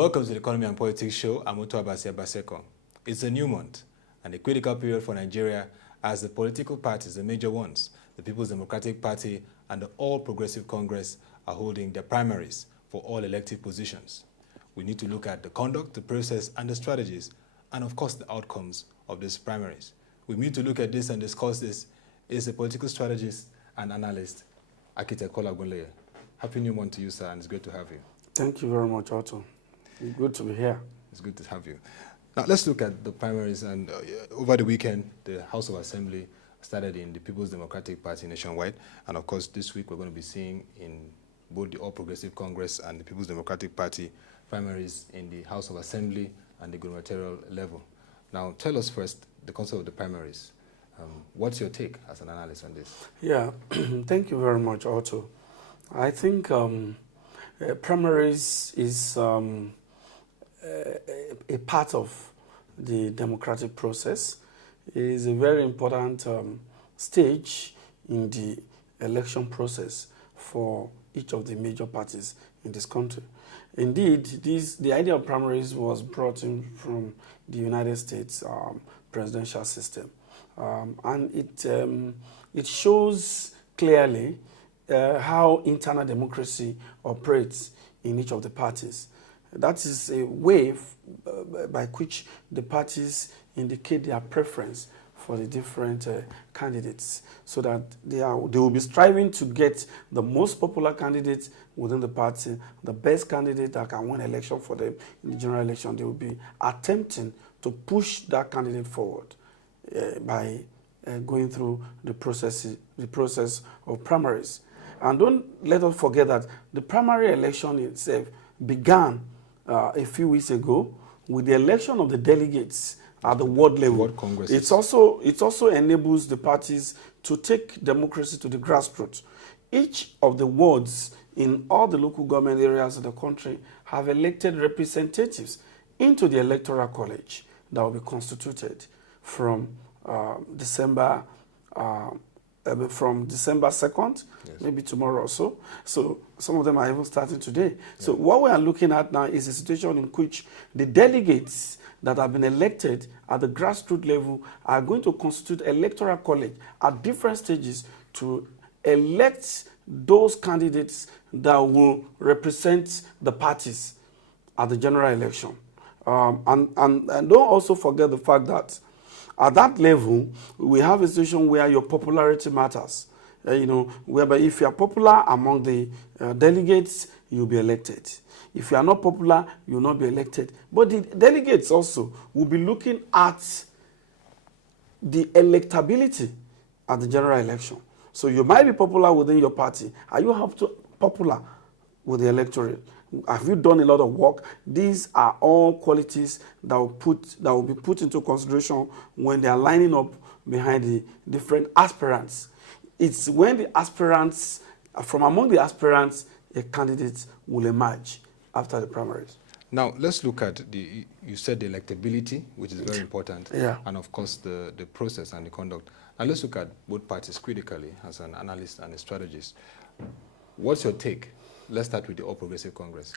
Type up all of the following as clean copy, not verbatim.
welcome to the Economy and Politics Show. I'm Uto Abasi Abaseko. It's a new month and a critical period for Nigeria as the political parties, the major ones, the People's Democratic Party and the All Progressive Congress are holding their primaries for all elective positions. We need to look at the conduct, the process and the strategies and of course the outcomes of these primaries. We need to look at this and discuss this is a political strategist and analyst, Arc Kola Ogunleye. Happy new month to you, sir, and it's great to have you. Thank you very much, Otto. Good to be here. It's good to have you. Now, let's look at the primaries. And over the weekend, the House of Assembly started in the People's Democratic Party nationwide. And of course, this week, we're going to be seeing in both the All Progressive Congress and the People's Democratic Party primaries in the House of Assembly and the gubernatorial level. Now, tell us first the concept of the primaries. What's your take as an analyst on this? Yeah, thank you very much, Otto. I think primaries is a part of the democratic process. It is a very important stage in the election process for each of the major parties in this country. Indeed, the idea of primaries was brought in from the United States presidential system. And it shows clearly how internal democracy operates in each of the parties. That is a way by which the parties indicate their preference for the different candidates, so that they will be striving to get the most popular candidate within the party, the best candidate that can win election for them in the general election. They will be attempting to push that candidate forward by going through the process of primaries. And don't let us forget that the primary election itself began a few weeks ago with the election of the delegates at the ward level. Ward Congress. It also enables the parties to take democracy to the grassroots. Each of the wards in all the local government areas of the country have elected representatives into the electoral college that will be constituted from December 2nd, yes, maybe tomorrow or so. So some of them are even starting today. Yeah. So what we are looking at now is a situation in which the delegates that have been elected at the grassroots level are going to constitute electoral college at different stages to elect those candidates that will represent the parties at the general election. And don't also forget the fact that at that level, we have a situation where your popularity matters. Whereby if you are popular among the delegates, you'll be elected. If you are not popular, you will not be elected. But the delegates also will be looking at the electability at the general election. So you might be popular within your party. Are you popular with the electorate? Have you done a lot of work? These are all qualities that will be put into consideration when they are lining up behind the different aspirants. It's when the aspirants, from among the aspirants, a candidate will emerge after the primaries. Now, let's look at you said the electability, which is very important, yeah, and of course the process and the conduct. Now, let's look at both parties critically as an analyst and a strategist. What's your take? Let's start with the All Progressive Congress.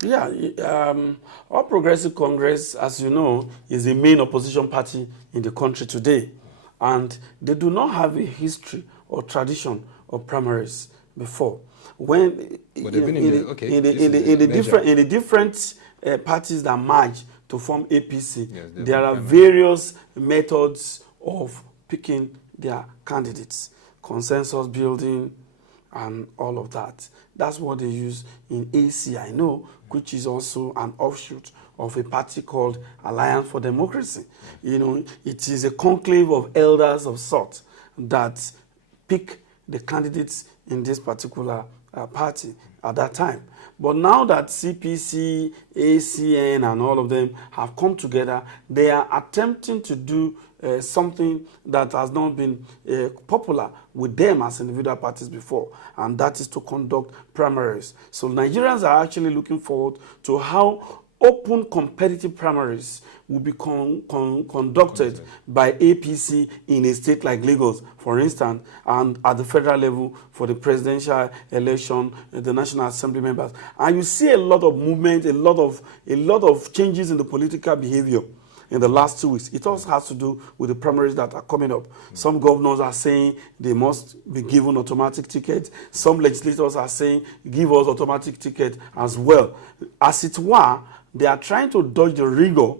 Yeah, All Progressive Congress, as you know, is the main opposition party in the country today. And they do not have a history or tradition of primaries before. But they've been in the different parties that merge to form APC, yes, there are various methods of picking their candidates, consensus building, and all of that. That's what they use in AC, I know, which is also an offshoot of a party called Alliance for Democracy. It is a conclave of elders of sort that pick the candidates in this particular party at that time. But now that CPC, ACN, and all of them have come together, they are attempting to do something that has not been popular with them as individual parties before, and that is to conduct primaries. So Nigerians are actually looking forward to how open competitive primaries will be conducted by APC in a state like Lagos, for instance, and at the federal level for the presidential election, the National Assembly members. And you see a lot of movement, a lot of changes in the political behavior in the last 2 weeks. It also has to do with the primaries that are coming up. Some governors are saying they must be given automatic tickets. Some legislators are saying give us automatic ticket as well. As it were, they are trying to dodge the rigor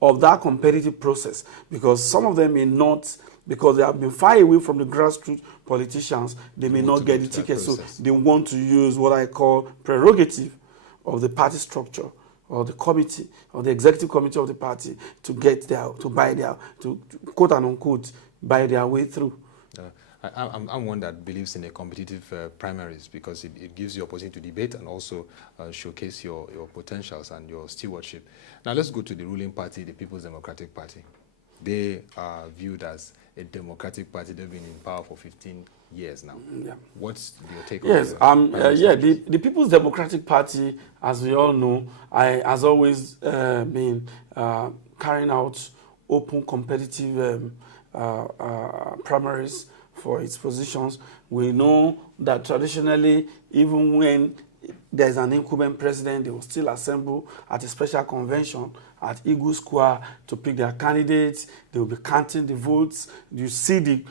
of that competitive process because some of them may not, because they have been far away from the grassroots politicians, they may not get the ticket. So they want to use what I call prerogative of the party structure or the committee or the executive committee of the party to get their, to buy their, to quote and unquote, buy their way through. I'm one that believes in a competitive primaries because it gives you opportunity to debate and also showcase your potentials and your stewardship. Now let's go to the ruling party, the People's Democratic Party. They are viewed as a democratic party. They've been in power for 15 years now. Yeah. What's your take on the People's Democratic Party, as we all know, has always been carrying out open competitive primaries for its positions. We know that traditionally, even when there's an incumbent president, they will still assemble at a special convention at Eagle Square to pick their candidates. They will be counting the votes. You see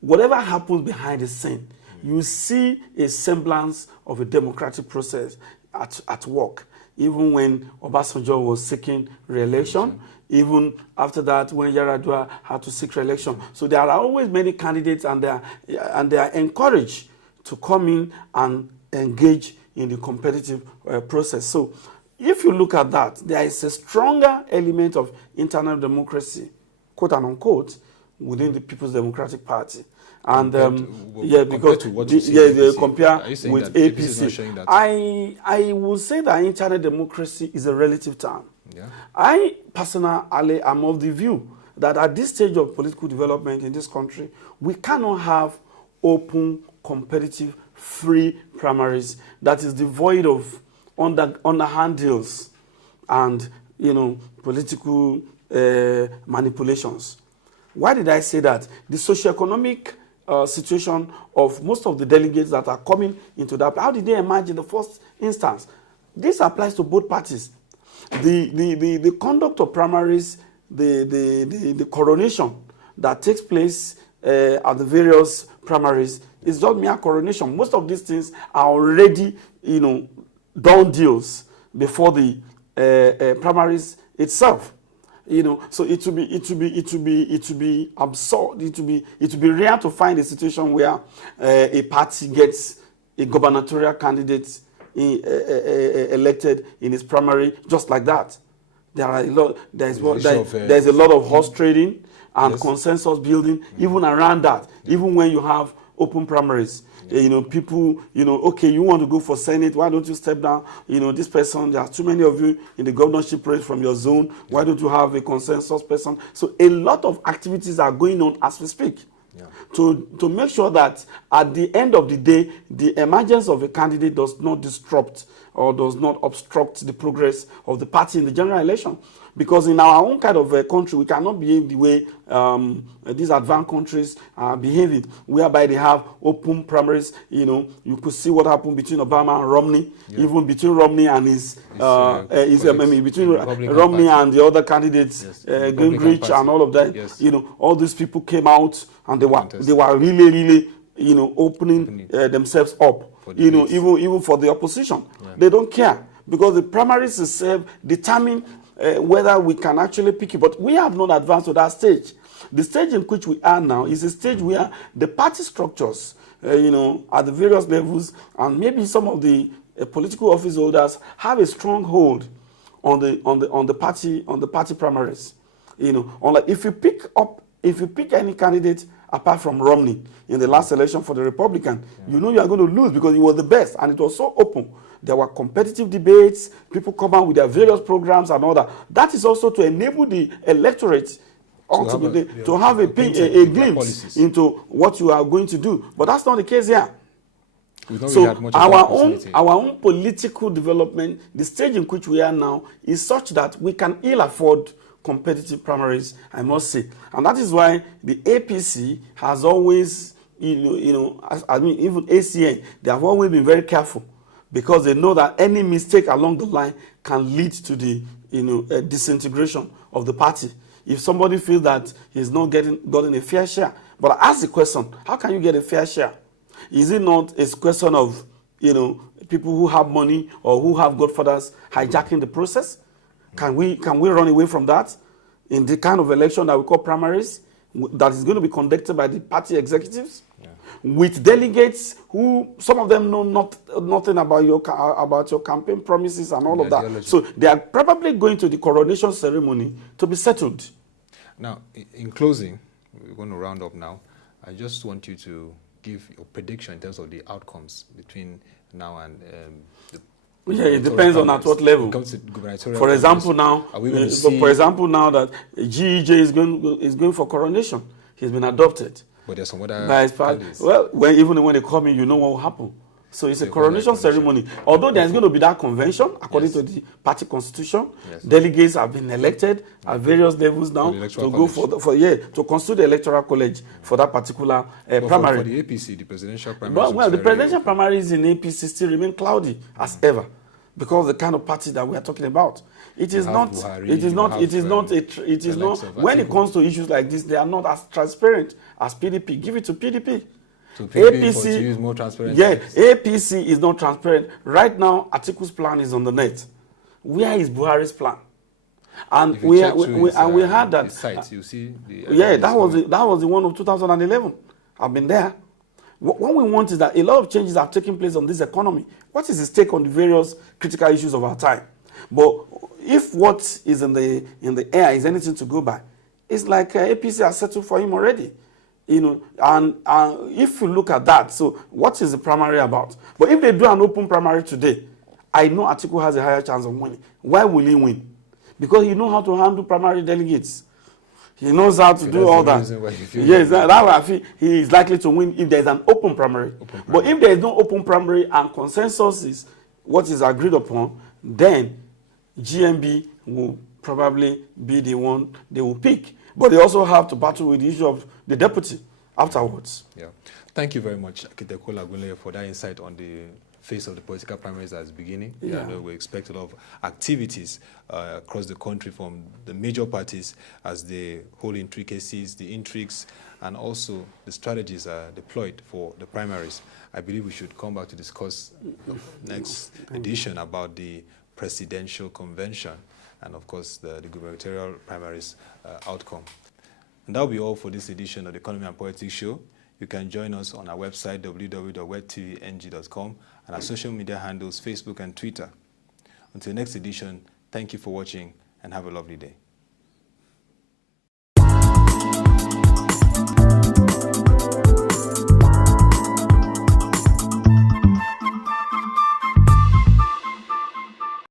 whatever happens behind the scene, you see a semblance of a democratic process at work. Even when Obasanjo was seeking re-election, even after that, when Yar'Adua had to seek re-election. So there are always many candidates, and they are encouraged to come in and engage in the competitive process. So if you look at that, there is a stronger element of internal democracy, quote and unquote, within the People's Democratic Party. And because they compare with APC. I will say that internal democracy is a relative term. Yeah. I personally am of the view that at this stage of political development in this country, we cannot have open, competitive, free primaries that is devoid of underhand deals and political manipulations. Why did I say that? The socioeconomic situation of most of the delegates that are coming into that, how did they emerge in the first instance? This applies to both parties. The conduct of primaries, the coronation that takes place at the various primaries is not mere coronation. Most of these things are already, done deals before the primaries itself. So it would be absurd. It would be rare to find a situation where a party gets a gubernatorial candidate elected in its primary just like that. There's a lot of horse trading and consensus building even around that. Even when you have open primaries, people, okay, you want to go for Senate, why don't you step down? This person, there are too many of you in the governorship race from your zone, why don't you have a consensus person? So a lot of activities are going on as we speak. Yeah. To make sure that at the end of the day, the emergence of a candidate does not disrupt or does not obstruct the progress of the party in the general election. Because in our own kind of country, we cannot behave the way these advanced countries are behaving, whereby they have open primaries. You could see what happened between Obama and Romney, even between Romney and between Romney and the other candidates, Gingrich and all of that. Yes. All these people came out and they were really opening themselves up. Even for the opposition, they don't care because the primaries itself determine whether we can actually pick it. But we have not advanced to that stage. The stage in which we are now is a stage where the party structures, at the various levels, and maybe some of the political office holders have a strong hold on the party primaries. Unlike if you pick any candidate apart from Romney in the last election for the Republican, you are going to lose because he was the best and it was so open. There were competitive debates, people come out with their various programs and all that. That is also to enable the electorate ultimately to have a glimpse into what you are going to do. But that's not the case here. So our own political development, the stage in which we are now, is such that we can ill afford competitive primaries, I must say. And that is why the APC has always, even ACN, they have always been very careful, because they know that any mistake along the line can lead to the disintegration of the party. If somebody feels that he's not gotten a fair share. But I ask the question, how can you get a fair share? Is it not a question of people who have money or who have godfathers hijacking the process? Can we run away from that in the kind of election that we call primaries, that is going to be conducted by the party executives, with delegates who, some of them know nothing about your campaign promises and all of that. Ideology. So they are probably going to the coronation ceremony to be settled. Now, in closing, we're going to round up now. I just want you to give your prediction in terms of the outcomes between now and it depends on at what level. For example, now that GEJ is going for coronation. He's been adopted. But there's some other candidates. Well, even when they come in, you know what will happen. So it's a coronation ceremony. Although there's going to be that convention, according to the party constitution, delegates have been elected at various levels now to go to constitute the electoral college for that particular primary. For the APC, the presidential primary. Well, the presidential primaries in APC still remain cloudy as ever, because of the kind of party that we are talking about. It is not. When it comes to issues like this, they are not as transparent as PDP. Give it to PDP. So APC is more transparent. Yeah, APC is not transparent. Right now, Atiku's plan is on the net. Where is Buhari's plan? And we had that. Site, you see that was the one of 2011. I've been there. What we want is that a lot of changes have taken place on this economy. What is his take on the various critical issues of our time? But if what is in the air is anything to go by, it's like APC has settled for him already. And if you look at that, so what is the primary about? But if they do an open primary today, I know Atiku has a higher chance of winning. Why will he win? Because he knows how to handle primary delegates. He knows how to do all that. Yes, that's why I feel he is likely to win if there is an open primary. But if there is no open primary and consensus is what is agreed upon, then GMB will probably be the one they will pick. But they also have to battle with the issue of the deputy afterwards. Yeah. Thank you very much, Arc Kola Ogunleye, for that insight on the face of the political primaries as beginning. We expect a lot of activities across the country from the major parties as the whole intricacies, the intrigues, and also the strategies are deployed for the primaries. I believe we should come back to discuss next edition about the presidential convention and, of course, the gubernatorial primaries outcome. And that will be all for this edition of the Economy and Politics Show. You can join us on our website, www.webtvng.com, and our social media handles, Facebook and Twitter. Until next edition, thank you for watching and have a lovely day.